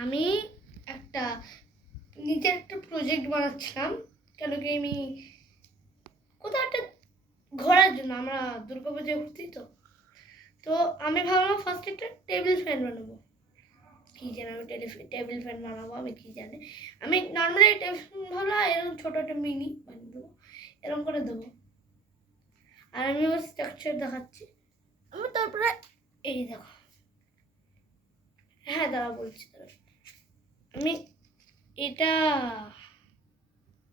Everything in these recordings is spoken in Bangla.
আমি একটা নিজের একটা প্রজেক্ট বানাচ্ছিলাম, কেন কি আমি কোথাও একটা ঘোরার জন্য, আমরা দুর্গাপূজায় ঘুরছি তো তো আমি ভাবলাম ফার্স্ট একটা টেবিল ফ্যান বানাবো। কি জানি আমি টেবিল ফ্যান বানাবো, আমি কি জানি, আমি নর্মালি টেবিল ফ্যান ভাবলাম এরকম ছোটো একটা মিনি বানিয়ে দেবো, এরকম করে দেবো। আর আমি ওর স্ট্রাকচার দেখাচ্ছি। আমি তারপরে এই দেখো, হ্যাঁ দাঁড়া বলছি, দাঁড়া আমি এটা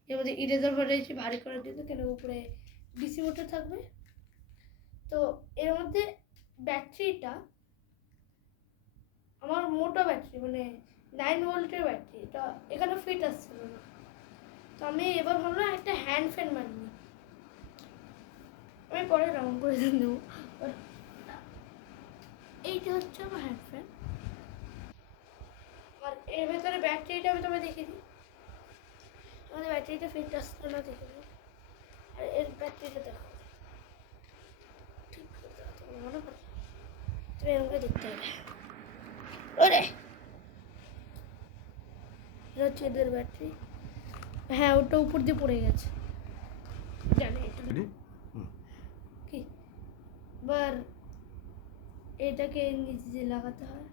এর মধ্যে ইরেজার ভরেছি ভারী করার জন্য, কেন উপরে ডিসি মোটর থাকবে। তো এর মধ্যে ব্যাটারিটা আমার মোটা ব্যাটারি, মানে 9 ভোল্টের ব্যাটারি, এটা এখানে ফিট আসছিল না। তো আমি এবার ভাবলাম একটা হ্যান্ড ফ্যান বানিয়ে, আমি পরে রাউন্ড করে দেবো। এইটা হচ্ছে আমার হ্যান্ড ফ্যান। আর এর ভেতরে ব্যাটারিটা আমি তোমায় দেখিয়ে দিই। আমাদের ব্যাটারিটা ফিট আসছিল না, দেখে দিই। আর এর ব্যাটারিটা দেখো, ঠিক তোমার মনে পড়ে, তুমি এরকম করে দেখতে হবে। ওরে এটা হচ্ছে এদের ব্যাটারি। হ্যাঁ ওটা উপর দিয়ে পড়ে গেছে, জানি এটা কি। এবার এটাকে নিচে দিয়ে লাগাতে হয়।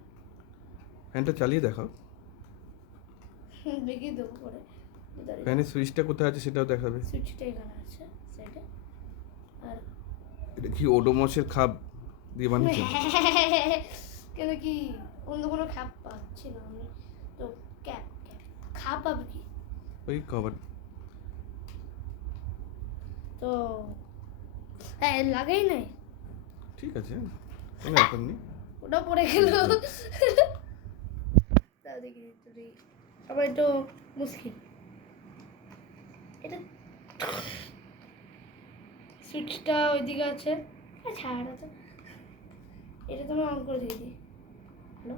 ফ্যানটা চালিয়ে দেখাও। দেখিয়ে দেবো পরে। ফ্যানের সুইচটা কোথায় আছে সেটাও দেখাবে। সুইচটা এখানে আছে সাইডে। আর এটা কি ওডোমসের খাপ দিয়ে বানিয়েছো? কেন কি অন্য কোনো খাপ পাচ্ছি না আমি, তো ক্যাপ ক্যাপ খাপ পাবে কি, ওই কভার। তো হ্যাঁ লাগাই নাই। ঠিক আছে, কোনো ব্যাপার নেই। ওটা পড়ে গেল। তাও দেখি তুই আবার একটু মুশকিল। এটা সুইচটা ওইদিকে আছে, ছাড়া তো, এটা তো আমি অন করে দিয়ে দিই। হ্যালো,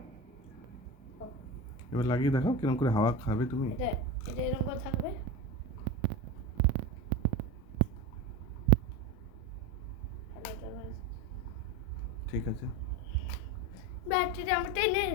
এবার লাগিয়ে দেখাও কিরকম করে হাওয়া খাবে তুমি। এটা এটা এরকম করে থাকবে। ঠিক আছে। ব্যাটারিটা আমার টেনে